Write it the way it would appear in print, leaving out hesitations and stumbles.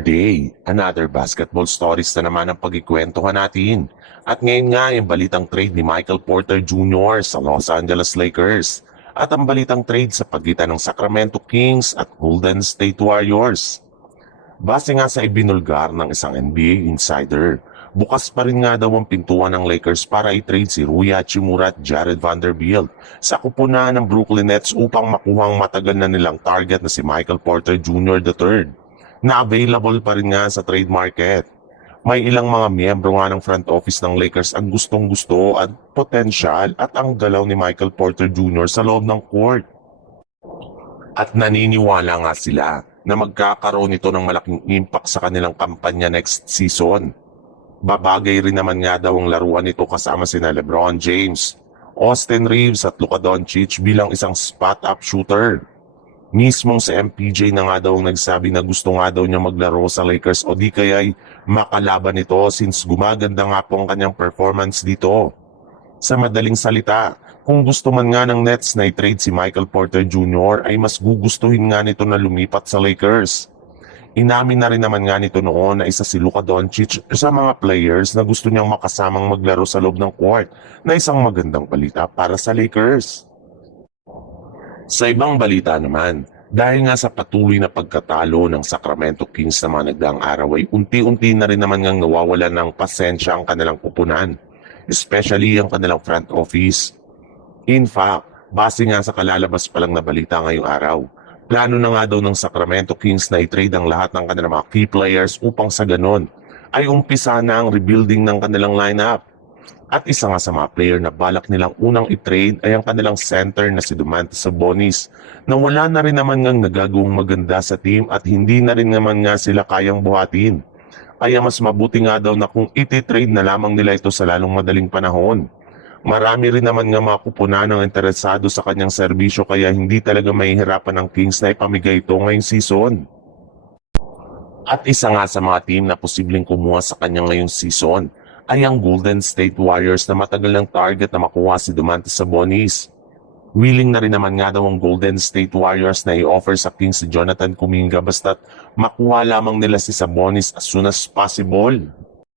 Day, another basketball stories na naman ang pagkikwentuhan natin. At ngayon nga yung balitang trade ni Michael Porter Jr. sa Los Angeles Lakers at ang balitang trade sa pagitan ng Sacramento Kings at Golden State Warriors. Base nga sa ibinulgar ng isang NBA insider, bukas pa rin nga daw ang pintuan ng Lakers para i-trade si Rui Hachimura at Jared Vanderbilt sa kupunan ng Brooklyn Nets upang makuha ang matagal na nilang target na si Michael Porter Jr. III na available pa rin nga sa trade market. May ilang mga miyembro nga ng front office ng Lakers ang gustong-gusto at potensyal at ang galaw ni Michael Porter Jr. sa loob ng court. At naniniwala nga sila na magkakaroon ito ng malaking impact sa kanilang kampanya next season. Babagay rin naman nga daw ang laruan nito kasama sina LeBron James, Austin Reeves at Luka Doncic bilang isang spot-up shooter. Mismong si MPJ na nga daw ang nagsabi na gusto nga daw niya maglaro sa Lakers o di kaya'y makalaban ito since gumaganda nga po ang kanyang performance dito. Sa madaling salita, kung gusto man nga ng Nets na i-trade si Michael Porter Jr. ay mas gugustuhin nga nito na lumipat sa Lakers. Inamin na rin naman nga nito noon na isa si Luka Doncic sa mga players na gusto niyang makasamang maglaro sa loob ng court na isang magandang balita para sa Lakers. Sa ibang balita naman, dahil nga sa patuloy na pagkatalo ng Sacramento Kings sa mga nagdaang araw ay unti-unti na rin naman ngang nawawalan ng pasensya ang kanilang kupunan, especially ang kanilang front office. In fact, base nga sa kalalabas pa lang na balita ngayong araw, plano na nga daw ng Sacramento Kings na i-trade ang lahat ng kanilang mga key players upang sa ganon ay umpisa na ang rebuilding ng kanilang lineup. At isa nga sa mga player na balak nilang unang i-trade ay ang kanilang center na si Domantas Sabonis na wala na rin naman ngang nagagawang maganda sa team at hindi na rin naman nga sila kayang buhatin. Kaya mas mabuti nga daw na kung iti-trade na lamang nila ito sa lalong madaling panahon. Marami rin naman nga mga kupunan ang interesado sa kanyang serbisyo kaya hindi talaga mahihirapan ng Kings na ipamigay ito ngayong season. At isa nga sa mga team na posibleng kumuha sa kanya ngayong season ay ang Golden State Warriors na matagal ng target na makuha si Domantas Sabonis. Willing na rin naman nga daw ang Golden State Warriors na i-offer sa Kings si Jonathan Kuminga basta't makuha lamang nila si Sabonis as soon as possible.